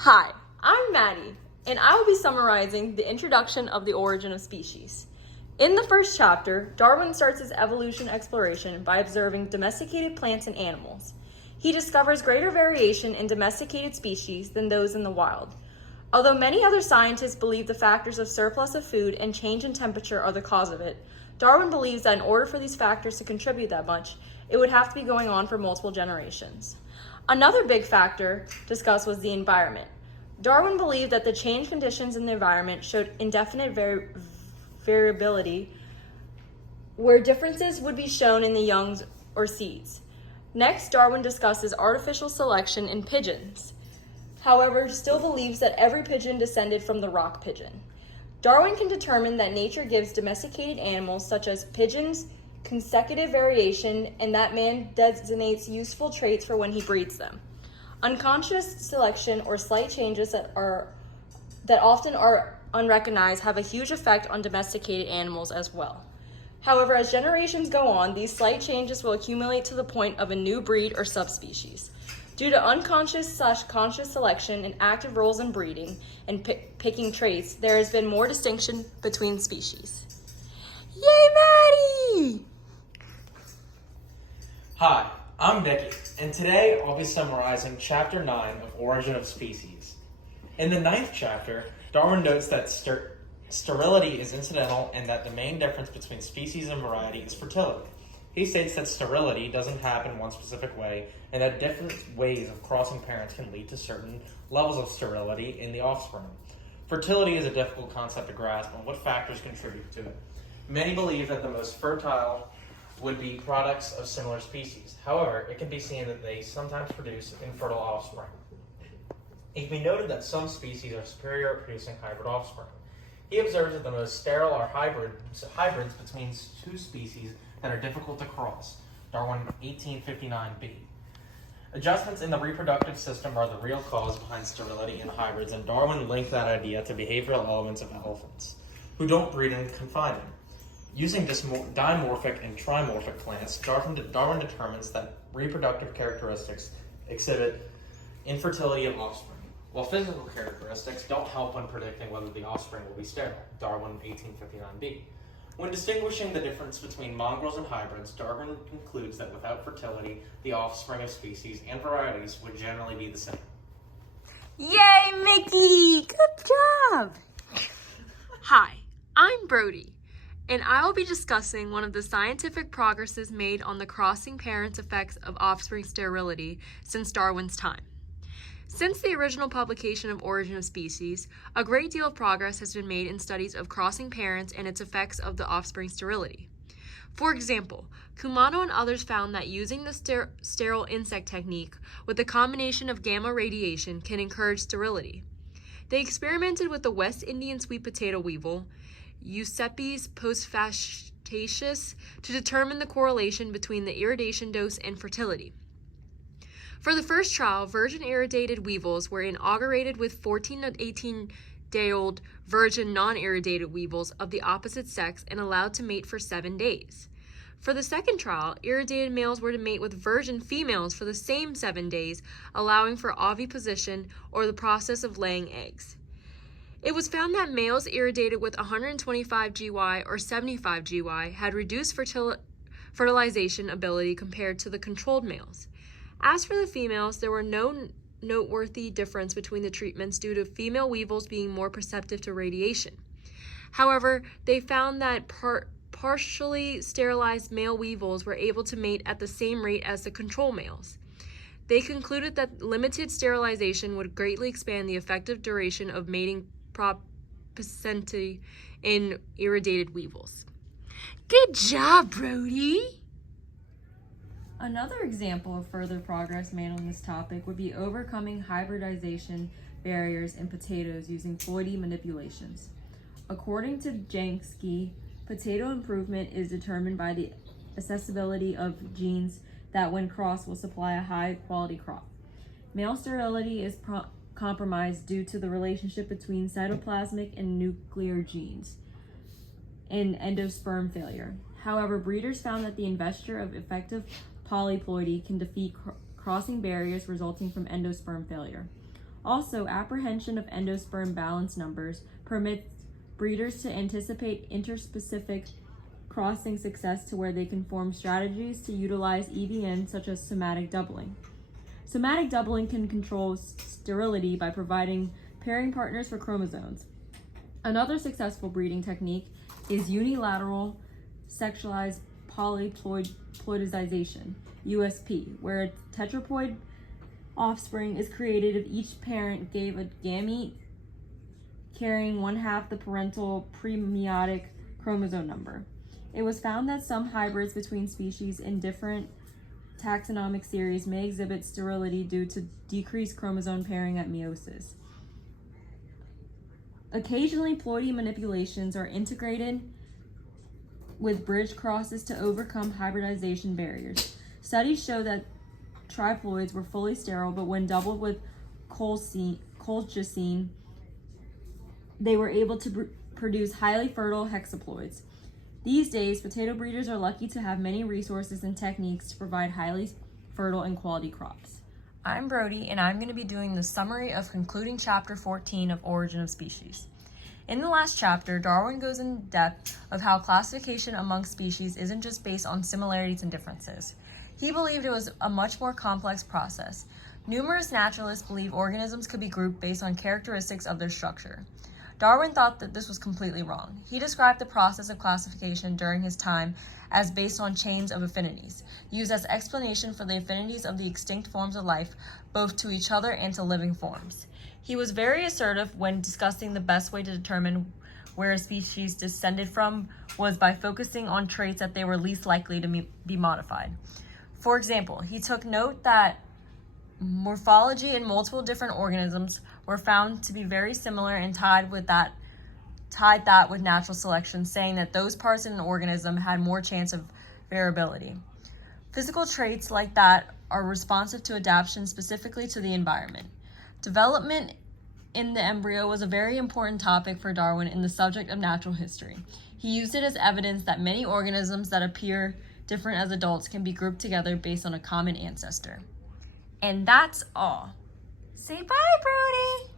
Hi, I'm Maddie, and I will be summarizing the introduction of the origin of species. In the first chapter, Darwin starts his evolution exploration by observing domesticated plants and animals. He discovers greater variation in domesticated species than those in the wild. Although many other scientists believe the factors of surplus of food and change in temperature are the cause of it, Darwin believes that in order for these factors to contribute that much, it would have to be going on for multiple generations. Another big factor discussed was the environment. Darwin believed that the changed conditions in the environment showed indefinite variability, where differences would be shown in the young or seeds. Next, Darwin discusses artificial selection in pigeons. However, still believes that every pigeon descended from the rock pigeon. Darwin can determine that nature gives domesticated animals such as pigeons consecutive variation, and that man designates useful traits for when he breeds them. Unconscious selection or slight changes that often are unrecognized have a huge effect on domesticated animals as well. However, as generations go on, these slight changes will accumulate to the point of a new breed or subspecies. Due to unconscious/conscious selection and active roles in breeding and picking traits, there has been more distinction between species. Yay, Maddie! Hi, I'm Mickey, and today I'll be summarizing Chapter 9 of Origin of Species. In the 9th chapter, Darwin notes that sterility is incidental and that the main difference between species and variety is fertility. He states that sterility doesn't happen one specific way and that different ways of crossing parents can lead to certain levels of sterility in the offspring. Fertility is a difficult concept to grasp and what factors contribute to it. Many believe that the most fertile would be products of similar species. However, it can be seen that they sometimes produce infertile offspring. It can be noted that some species are superior at producing hybrid offspring. He observes that the most sterile are hybrids between two species that are difficult to cross. Darwin 1859b. Adjustments in the reproductive system are the real cause behind sterility in hybrids, and Darwin linked that idea to behavioral elements of elephants, who don't breed in confinement. Using dimorphic and trimorphic plants, Darwin determines that reproductive characteristics exhibit infertility of offspring, while physical characteristics don't help when predicting whether the offspring will be sterile. Darwin 1859b. When distinguishing the difference between mongrels and hybrids, Darwin concludes that without fertility, the offspring of species and varieties would generally be the same. Yay, Mickey! Good job! Hi, I'm Brody, and I will be discussing one of the scientific progresses made on the crossing parents' effects of offspring sterility since Darwin's time. Since the original publication of Origin of Species, a great deal of progress has been made in studies of crossing parents and its effects of the offspring sterility. For example, Kumano and others found that using the sterile insect technique with a combination of gamma radiation can encourage sterility. They experimented with the West Indian sweet potato weevil, Eusepes postfactaceus, to determine the correlation between the irradiation dose and fertility. For the first trial, virgin irradiated weevils were inaugurated with 14 to 18-day-old virgin non-irradiated weevils of the opposite sex and allowed to mate for 7 days. For the second trial, irradiated males were to mate with virgin females for the same 7 days, allowing for oviposition or the process of laying eggs. It was found that males irradiated with 125 GY or 75 GY had reduced fertilization ability compared to the controlled males. As for the females, there were no noteworthy difference between the treatments due to female weevils being more perceptive to radiation. However, they found that partially sterilized male weevils were able to mate at the same rate as the control males. They concluded that limited sterilization would greatly expand the effective duration of mating propensity in irradiated weevils. Good job, Brody! Another example of further progress made on this topic would be overcoming hybridization barriers in potatoes using ploidy manipulations. According to Jankski, potato improvement is determined by the accessibility of genes that, when crossed, will supply a high-quality crop. Male sterility is compromised due to the relationship between cytoplasmic and nuclear genes and endosperm failure. However, breeders found that the investiture of effective polyploidy can defeat crossing barriers resulting from endosperm failure. Also, apprehension of endosperm balance numbers permits breeders to anticipate interspecific crossing success to where they can form strategies to utilize EVN such as somatic doubling. Somatic doubling can control sterility by providing pairing partners for chromosomes. Another successful breeding technique is unilateral sexualized polyploidization, USP, where a tetraploid offspring is created if each parent gave a gamete carrying 1/2 the parental premeiotic chromosome number. It was found that some hybrids between species in different taxonomic series may exhibit sterility due to decreased chromosome pairing at meiosis. Occasionally, ploidy manipulations are integrated with bridge crosses to overcome hybridization barriers. Studies show that triploids were fully sterile, but when doubled with colchicine, they were able to produce highly fertile hexaploids. These days, potato breeders are lucky to have many resources and techniques to provide highly fertile and quality crops. I'm Brody, and I'm going to be doing the summary of concluding chapter 14 of Origin of Species. In the last chapter, Darwin goes in depth of how classification among species isn't just based on similarities and differences. He believed it was a much more complex process. Numerous naturalists believe organisms could be grouped based on characteristics of their structure. Darwin thought that this was completely wrong. He described the process of classification during his time as based on chains of affinities, used as explanation for the affinities of the extinct forms of life, both to each other and to living forms. He was very assertive when discussing the best way to determine where a species descended from was by focusing on traits that they were least likely to be modified. For example, he took note that morphology in multiple different organisms were found to be very similar and tied that with natural selection, saying that those parts in an organism had more chance of variability. Physical traits like that are responsive to adaptation specifically to the environment. Development in the embryo was a very important topic for Darwin in the subject of natural history. He used it as evidence that many organisms that appear different as adults can be grouped together based on a common ancestor. And that's all. Say bye, Brody!